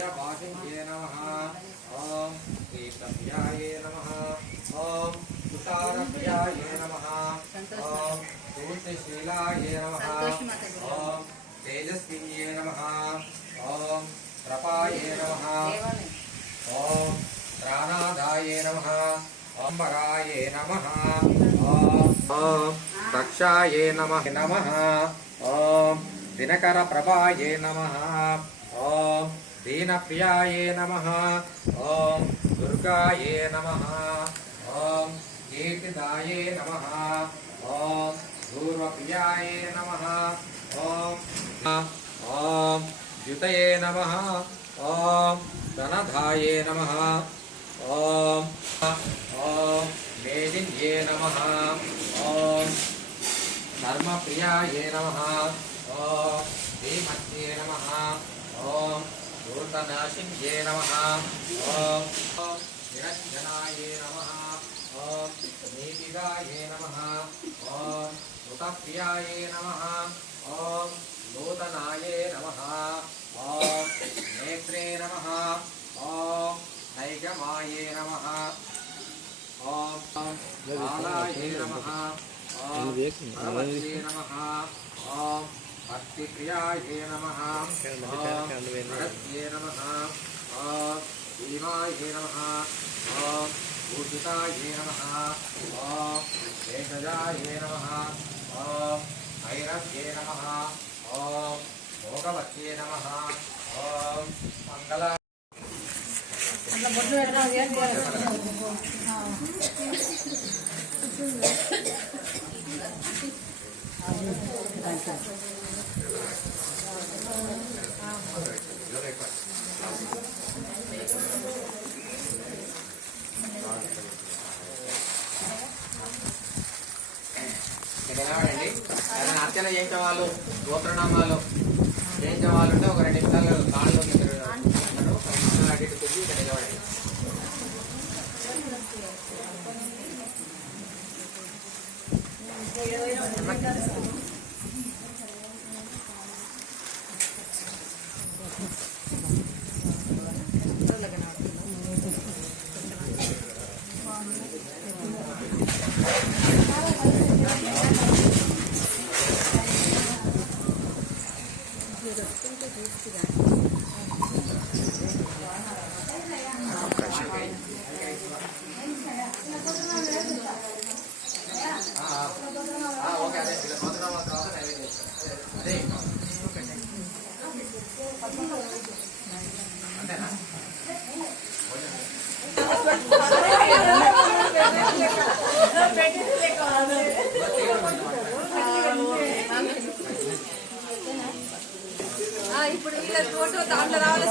प्रियवासिन्ये नमः। ॐ श्रीप्रियाय नमः। ॐ तुषारप्रियाय नमः। ॐ पूर्णशीलाय नमः। ॐ तेजस्विन्ये नमः। ॐ प्रपाय नमः। ॐ प्राणादाय नमः। अम्बराय नमः। ॐ दक्षाय नमः। नमः। ॐ दिनकरप्रभाय नमः। दीनप्रियाय नमः। ॐ दुर्गाय नमः। ॐ कीर्तिदाय नमः। ॐ पूर्वप्रियाय नमः। ॐ ॐ द्युतये नमः। ॐ धनधाय नमः। ॐ ॐ मेदिन्ये नमः। ॐ धर्मप्रियाय नमः। ॐ श्रीमत्ये नमः। ॐ भूतनाशिन्ये नमः। ॐ निरञ्जनाय नमः। ॐ नीतिदाय नमः। ॐ कृतप्रियाय नमः। ॐ नूतनाय नमः। ॐ नेत्रे नमः। ॐ नैगमाय नमः। ॐ बालाय नमः। ॐ नमः। ॐ भक्तिप्रियायै नमः भरत्यै नमः ॐ भीमायै नमः ॐ पूजितायै नमः ॐ शेषजायै नमः ॐ भैरव्यै नमः ॐ भोगवत्यै नमः ॐ मङ्गला Thank you. అర్చన చేయించే వాళ్ళు గోత్రనామాలు. చేయించే వాళ్ళు ఉంటే ఒక రెండు నిమిషాలు కాళ్ళు ఇద్దరు ఒక అటు ఇటు తిరిగి ఇక్కడ నిలబడండి রাখছি దాంట్లో రావాలి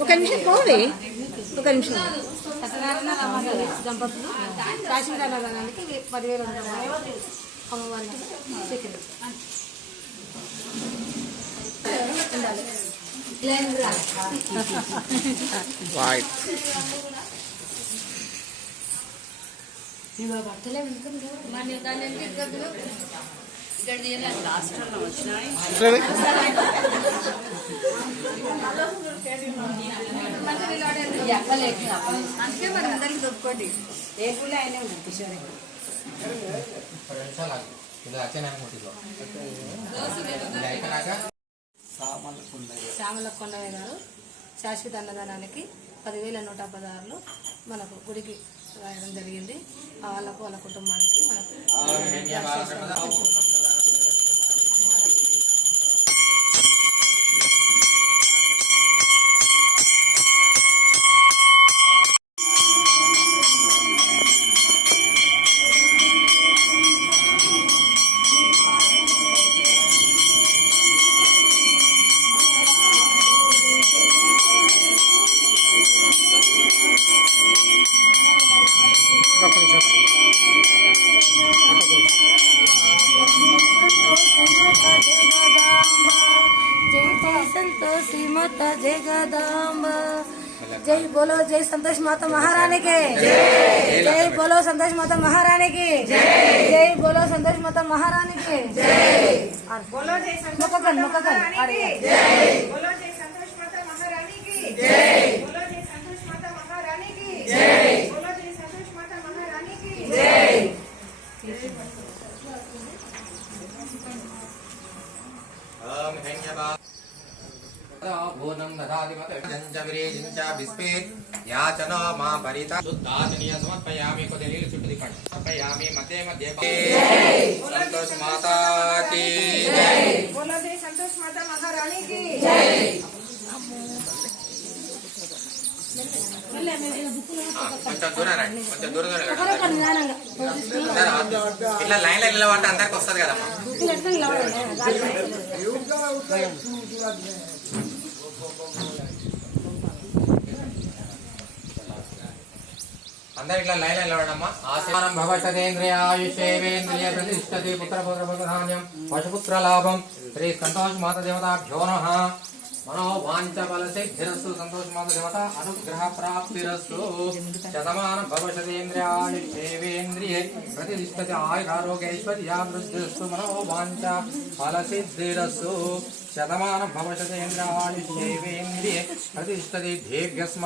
ఒక నిమిషం పోవే ఒక నిమిషం సత్యనారాయణ రమాదేవి దంపతులు. కాశీరామానికి పదివేలు అమ్మవారికి స్వీకరించారు. ఉండాలి లైన్ అందుకే శ్యామల కొండయ్య గారు శాశ్వత అన్నదానానికి పదివేల నూట పదహారులు మనకు గుడికి రాయడం జరిగింది. వాళ్ళకు వాళ్ళ కుటుంబానికి మనకు संदेश माता महारानी के। जय बोलो संदेश माता महारानी की। जय बोलो संदेश माता महारानी की। जय जय। बोलो संदेश माता महारानी की। जय। बोलो जय जय। बोलो जय భూనం దధాదిమతీరేజించ విస్మే యాచన మా పరిత శుద్ధాచనీయ సమర్పయామి కొద్ది నీళ్ళు చుట్టూ దిప్పండి సమర్పయామి మతే మధ్య సంతోష్ మాతాకి సంతోష్ ఇట్లా లైన్లో నిలబడితే అందరికి వస్తుంది కదమ్మా. అందరు ఇట్లా లైన్లో నిలబడమ్మా ఆశమానం ప్రతిష్టతి పుత్ర పుత్ర పుత్రధాన్యం పశుపుత్ర లాభం. శ్రీ సంతోష్ మాత దేవతాభ్యో నమః. మనో వాంఛ అనుగ్రహ ప్రాప్తిరస్సు శతమాన భవతేంద్రియ ఆయుషేవేంద్రియ ప్రతిష్టతి ఆయురారోగ్యైశ్వర్యా వృద్ధిరస్సు మనో వాంఛ బల సిద్ధిరస్సు ప్రతిష్టతి దీర్ఘస్మ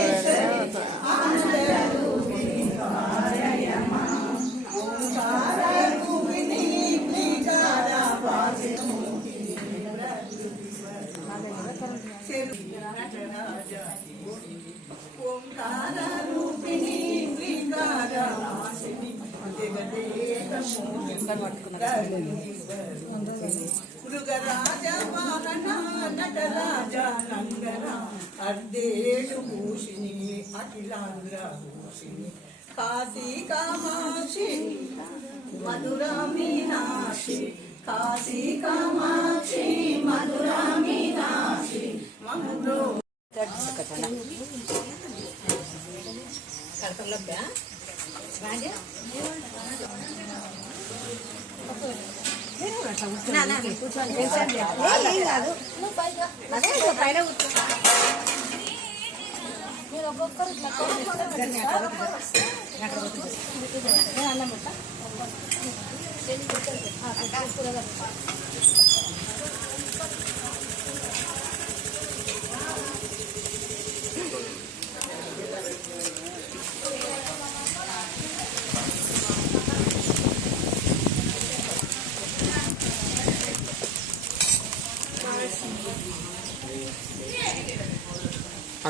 మృగరాజ భూషిణి అఖిలాంధ్ర భూషిణి కాశీ కామాక్షి మధురా మీనాక్షి కాశీ కామాక్షి మధురా మీనాక్షి మధురో ఒక్కొక్కరు అన్నం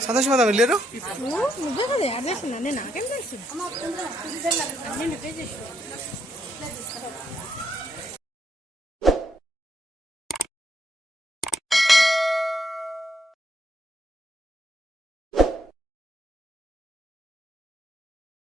సంతోషం మాత వెళ్ళారు నేను నాకేం తెలుసు?